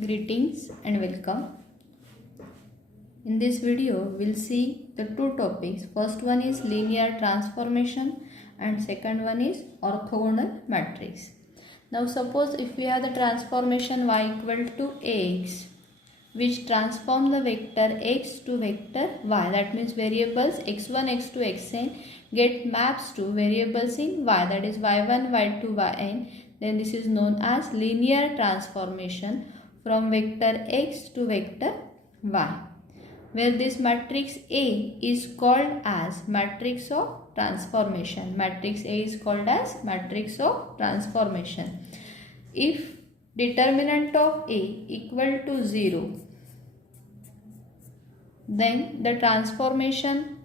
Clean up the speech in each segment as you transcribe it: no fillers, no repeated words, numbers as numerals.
Greetings and welcome. In this video, we'll see the two topics. First one is linear transformation and second one is orthogonal matrix. Now suppose if we have the transformation y equal to ax, which transform the vector x to vector y, that means variables x1, x2, xn get maps to variables in y, that is y1, y2, yn, then this is known as linear transformation from vector x to vector y, where this matrix A is called as matrix of transformation. Matrix A is called as matrix of transformation. If determinant of A equal to 0, then the transformation,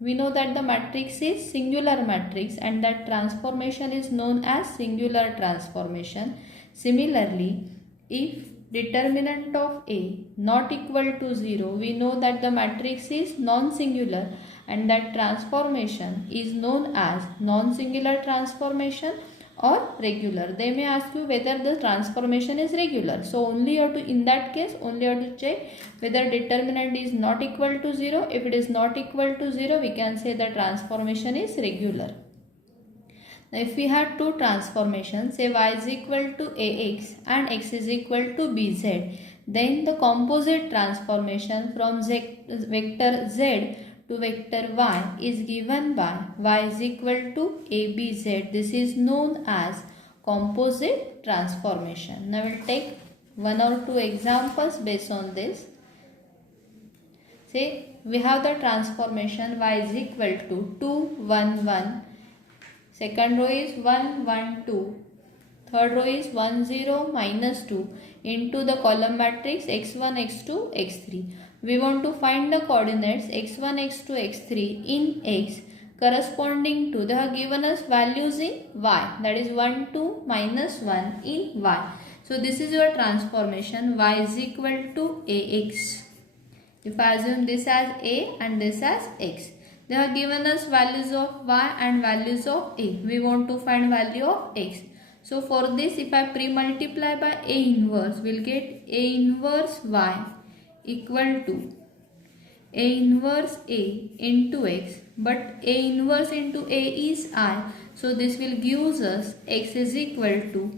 we know that the matrix is singular matrix and that transformation is known as singular transformation. Similarly, if determinant of A not equal to 0, we know that the matrix is non-singular and that transformation is known as non-singular transformation or regular. They may ask you whether the transformation is regular. So only you have to, in that case, only you have to check whether determinant is not equal to 0. If it is not equal to 0, we can say the transformation is regular. Now if we have two transformations, say y is equal to ax and x is equal to bz, then the composite transformation from vector z to vector y is given by y is equal to abz. This is known as composite transformation. Now we will take one or two examples based on this. Say we have the transformation y is equal to 2, 1, 1. Second row is 1, 1, 2. Third row is 1, 0, minus 2 into the column matrix x1, x2, x3. We want to find the coordinates x1, x2, x3 in x corresponding to, they have given us values in y, that is 1, 2, minus 1 in y. So this is your transformation y is equal to ax. If I assume this as a and this as x. They have given us values of y and values of a. We want to find value of x. So for this, if I pre-multiply by A inverse, we'll get A inverse y equal to A inverse A into x. But A inverse into A is I. So this will give us x is equal to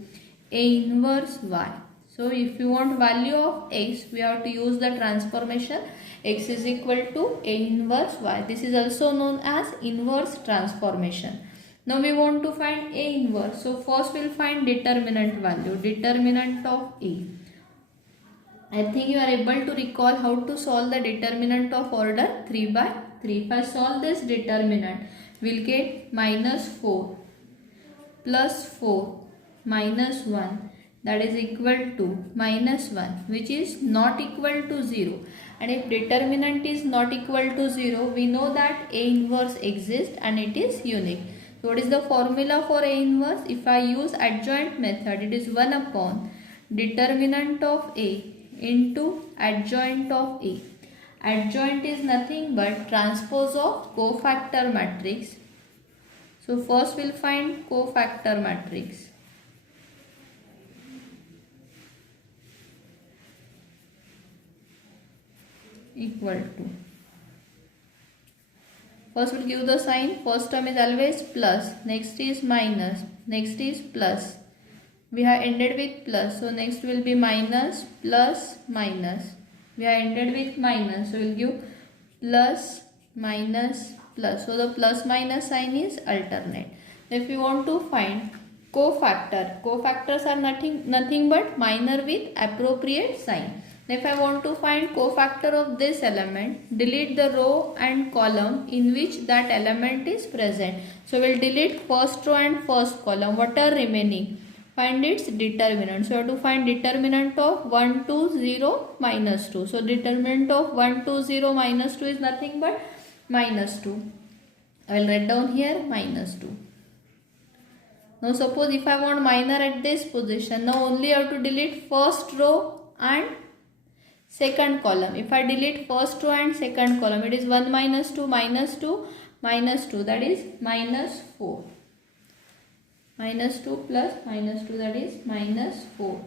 A inverse y. So if you want value of x, we have to use the transformation x is equal to A inverse y. This is also known as inverse transformation. Now we want to find A inverse. So first we will find determinant value. Determinant of A. I think you are able to recall how to solve the determinant of order 3 by 3. If I solve this determinant, we will get minus 4 plus 4 minus 1. That is equal to minus 1, which is not equal to 0. And if determinant is not equal to 0, we know that A inverse exists and it is unique. So what is the formula for A inverse? If I use adjoint method, it is 1 upon determinant of A into adjoint of A. Adjoint is nothing but transpose of cofactor matrix. So first we will find cofactor matrix. Equal to, first we'll give the sign. First term is always plus, next is minus, next is plus. We have ended with plus, so next will be minus, plus, minus. We have ended with minus, so we'll give plus, minus, plus. So the plus minus sign is alternate. If you want to find cofactor, cofactors are nothing but minor with appropriate sign. If I want to find cofactor of this element, delete the row and column in which that element is present. So we'll delete first row and first column. What are remaining? Find its determinant. So you have to find determinant of 1, 2, 0, minus 2. So determinant of 1, 2, 0, minus 2 is nothing but minus 2. I will write down here minus 2. Now suppose if I want minor at this position, now only you have to delete first row and second column. If I delete first row and second column, it is 1 minus 2 minus 2 minus 2, that is minus 4. Minus 2 plus minus 2, that is minus 4.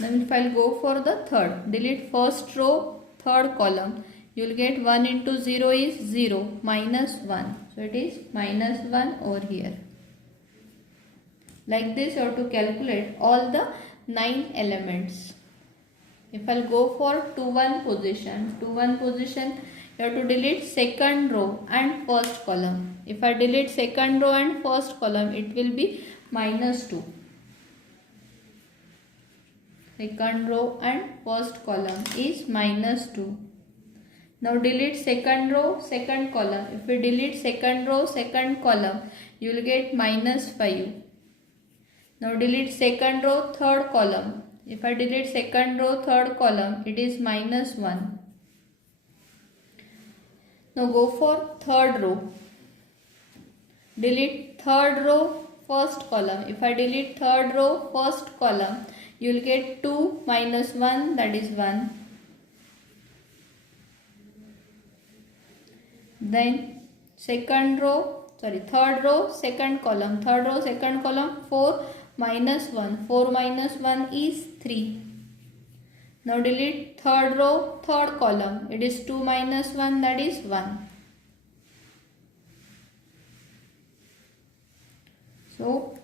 Now if I'll go for the third, delete first row, third column, you will get 1 into 0 is 0, minus 1. So it is minus 1 over here. Like this you have to calculate all the 9 elements. If I'll go for 2 1 position, you have to delete second row and first column. If I delete second row and first column, it will be minus 2. Second row and first column is minus 2. Now delete second row, second column. If we delete second row, second column, you will get minus 5. Now delete second row, third column. If I delete second row, third column, it is minus 1. Now go for third row. Delete third row, first column. If I delete third row, first column, you will get 2 minus 1, that is 1. Then third row, second column. 4 minus 1. 4 minus 1 is 3. Now delete third row, third column. It is 2 minus 1, that is 1. So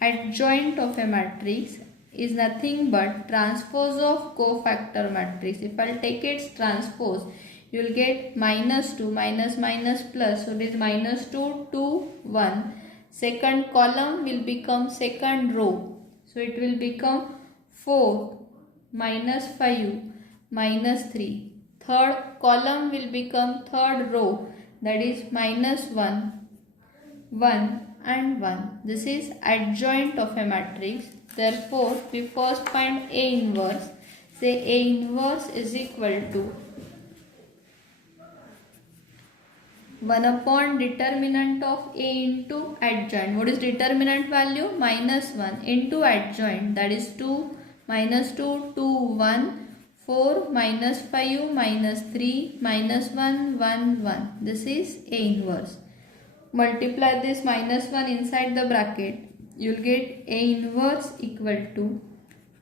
adjoint of a matrix is nothing but transpose of cofactor matrix. If I will take its transpose, you will get minus 2, minus plus. So it is minus 2, 2, 1. Second column will become second row. So it will become 4, minus 5, minus 3. Third column will become third row. That is minus 1, 1 and 1. This is adjoint of a matrix. Therefore, we first find A inverse. Say A inverse is equal to 1 upon determinant of A into adjoint. What is determinant value? Minus 1 into adjoint. That is 2, minus 2, 2, 1. 4, minus 5, minus 3, minus 1, 1, 1. This is A inverse. Multiply this minus 1 inside the bracket. You will get A inverse equal to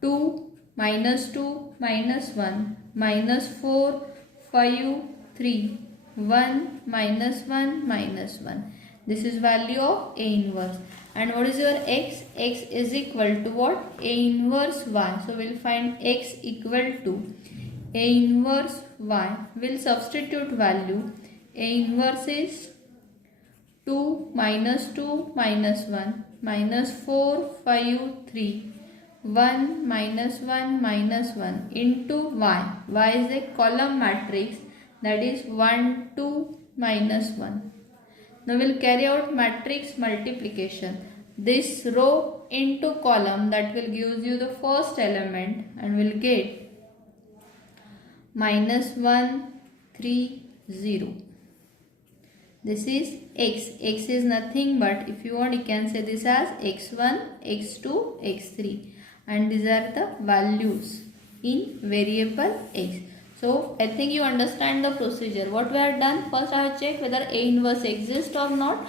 2, minus 2, minus 1, minus 4, 5, 3, 1, minus 1, minus 1. This is value of A inverse. And what is your x? X is equal to what? A inverse y. So we will find x equal to A inverse y. We will substitute value. A inverse is 2, minus 2, minus 1, minus 4, 5, 3, 1, minus 1, minus 1 into y. Y is a column matrix, that is 1, 2, minus 1. Now we will carry out matrix multiplication. This row into column, that will give you the first element, and we will get minus 1, 3, 0. This is x. X is nothing but, if you want, you can say this as x1, x2, x3. And these are the values in variable x. So I think you understand the procedure. What we have done, first I have checked whether A inverse exists or not.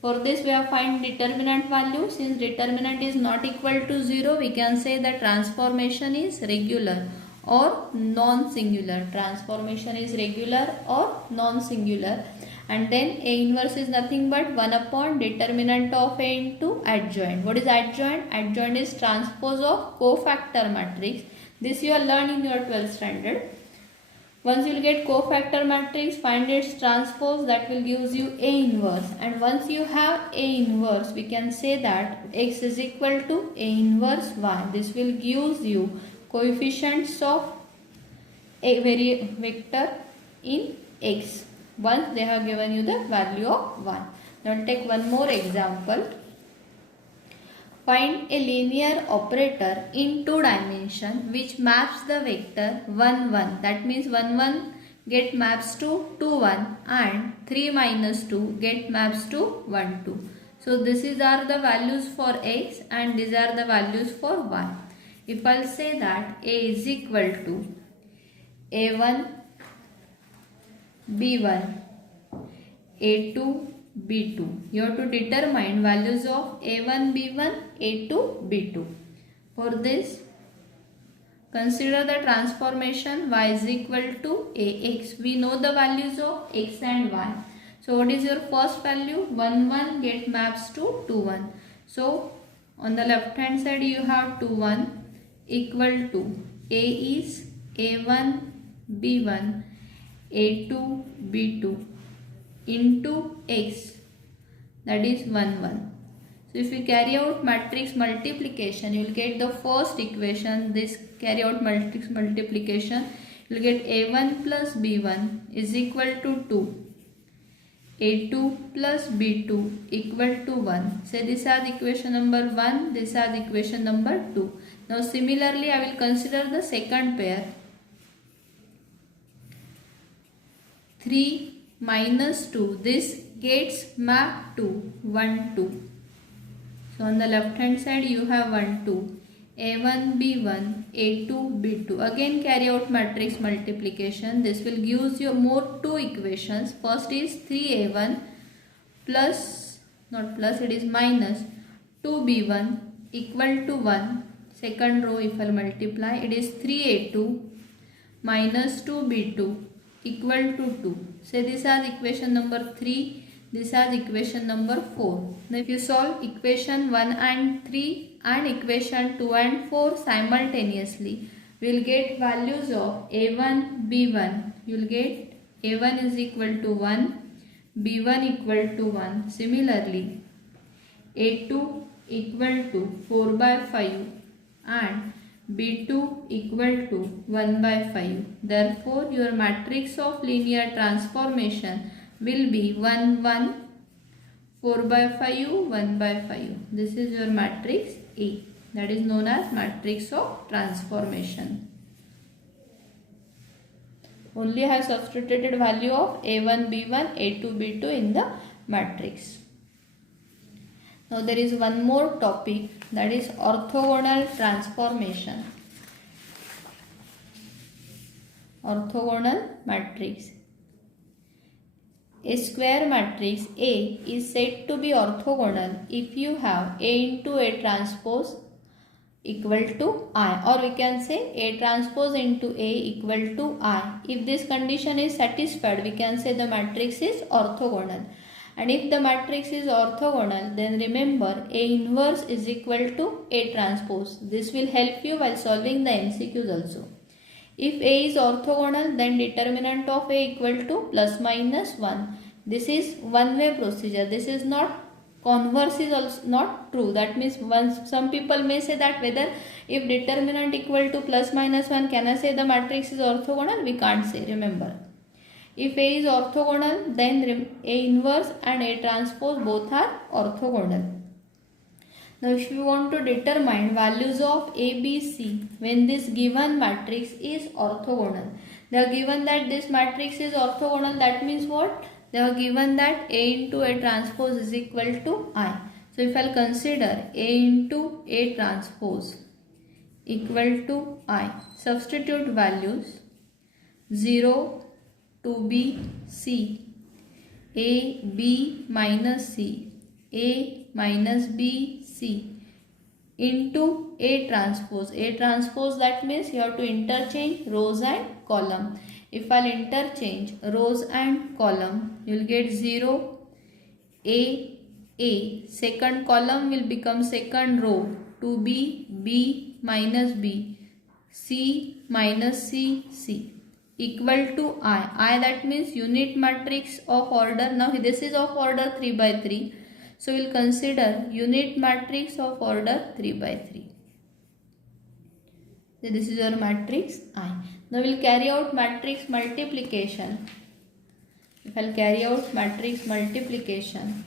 For this we have find determinant value. Since determinant is not equal to 0, we can say the transformation is regular or non-singular. Transformation is regular or non-singular. And then A inverse is nothing but 1 upon determinant of A into adjoint. What is adjoint? Adjoint is transpose of cofactor matrix. This you have learned in your 12th standard. Once you will get cofactor matrix, find its transpose, that will give you A inverse. And once you have A inverse, we can say that x is equal to A inverse y. This will give you coefficients of a vector in x. Once they have given you the value of 1. Now take one more example. Find a linear operator in 2 dimensions which maps the vector 1, 1. That means 1, 1 get maps to 2, 1 and 3 minus 2 get maps to 1, 2. So these are the values for x and these are the values for y. If I will say that A is equal to A1, B1, A2, B2. You have to determine values of A1, B1, A2, B2. For this, consider the transformation y is equal to ax. We know the values of x and y. So what is your first value? 1 1 get maps to 2 1. So on the left hand side you have 2 1 equal to a is a1 b1 a2 b2 into x, that is 1 1. So if you carry out matrix multiplication, you will get the first equation. This carry out matrix multiplication, you will get a1 plus b1 is equal to 2. a2 plus b2 equal to 1. So this is equation number 1, this is equation number 2. Now similarly I will consider the second pair. 3 minus 2, this gets mapped to 1 2. So on the left hand side you have 1 2, a1 b1 a2 b2. Again carry out matrix multiplication. This will gives you more two equations. First is 3a1 plus, not plus, it is minus 2b1 equal to 1. Second row if I multiply, it is 3a2 minus 2b2 equal to 2. So this is equation number 3. This is equation number 4. Now if you solve equation 1 and 3 and equation 2 and 4 simultaneously, we will get values of a1, b1. You will get a1 is equal to 1, b1 equal to 1. Similarly, a2 equal to 4 by 5 and b2 equal to 1 by 5. Therefore, your matrix of linear transformation will be 1 1 4 by 5 1 by 5. This is your matrix A, that is known as matrix of transformation. Only I have substituted value of a1 b1 a2 b2 in the matrix. Now there is one more topic, that is orthogonal transformation. Orthogonal matrix. A square matrix A is said to be orthogonal if you have A into A transpose equal to I, or we can say A transpose into A equal to I. If this condition is satisfied, we can say the matrix is orthogonal. And if the matrix is orthogonal, then remember A inverse is equal to A transpose. This will help you while solving the MCQs also. If A is orthogonal, then determinant of A equal to plus minus 1. This is one-way procedure. This is not, converse is also not true. That means some people may say that whether if determinant equal to plus minus 1, can I say the matrix is orthogonal? We can't say, remember. If A is orthogonal, then A inverse and A transpose both are orthogonal. Now if you want to determine values of A, B, C when this given matrix is orthogonal, they are given that this matrix is orthogonal, that means what? They are given that A into A transpose is equal to I. So if I will consider A into A transpose equal to I, substitute values 0, 2B, C, A, B minus C, A minus B, C into A transpose. A transpose, that means you have to interchange rows and column. If I'll interchange rows and column, you will get 0, A, second column will become second row, 2B, B minus B, C minus C, C equal to I, that means unit matrix of order. Now this is of order 3 by 3. So we will consider unit matrix of order 3 by 3. So this is your matrix I. Now we will carry out matrix multiplication. If I will carry out matrix multiplication,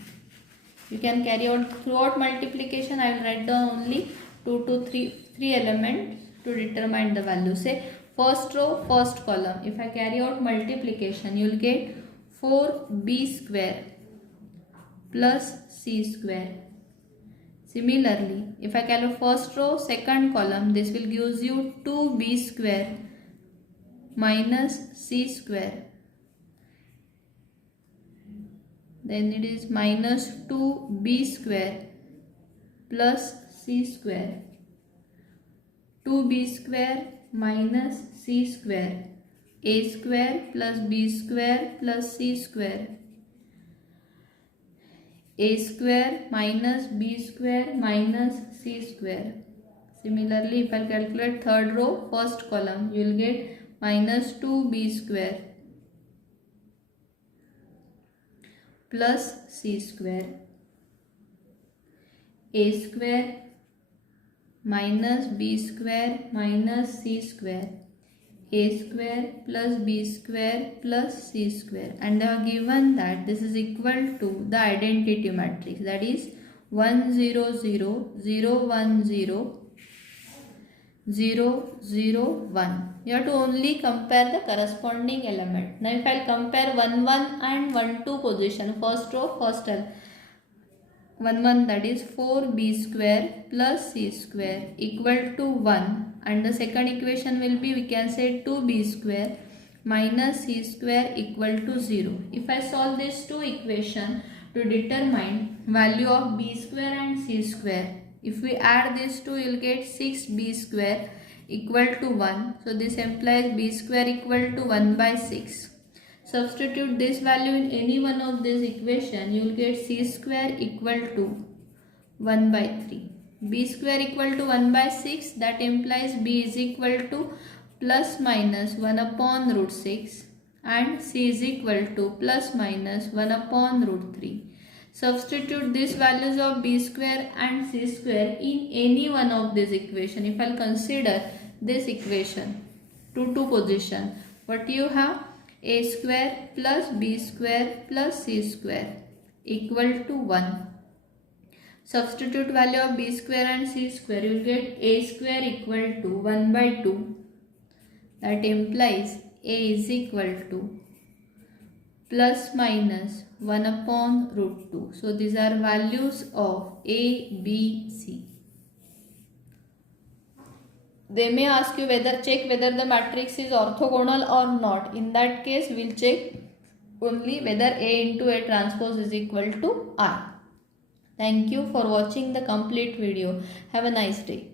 you can carry out throughout multiplication. I will write down only 2 to 3 elements to determine the value. Say first row, first column. If I carry out multiplication, you will get 4b square plus c square. Similarly, if I calculate first row, second column, this will gives you 2b square minus c square. Then it is minus 2b square plus c square. 2b square minus c square, a square plus b square plus c square, a square minus b square minus c square. Similarly, if I calculate third row, first column, you will get minus 2b square plus c square, a square minus b square minus c square, a square plus b square plus c square, and they have given that this is equal to the identity matrix, that is 1 0 0 0 1 0 0 0 1. You have to only compare the corresponding element. Now if I compare 1 1 and 1 2 position, first row, first cell, 1 1, that is 4b square plus c square equal to 1, and the second equation will be, we can say 2b square minus c square equal to 0. If I solve these two equations to determine value of b square and c square, if we add these two, you will get 6b square equal to 1. So this implies b square equal to 1 by 6. Substitute this value in any one of these equations, you will get c square equal to 1 by 3. B square equal to 1 by 6, that implies b is equal to plus minus 1 upon root 6 and c is equal to plus minus 1 upon root 3. Substitute these values of b square and c square in any one of these equations. If I will consider this equation to two position, what you have? A square plus b square plus c square equal to 1. Substitute value of b square and c square, you will get a square equal to 1 by 2. That implies a is equal to plus minus 1 upon root 2. So these are values of a, b, c. They may ask you check whether the matrix is orthogonal or not. In that case, we will check only whether A into A transpose is equal to R. Thank you for watching the complete video. Have a nice day.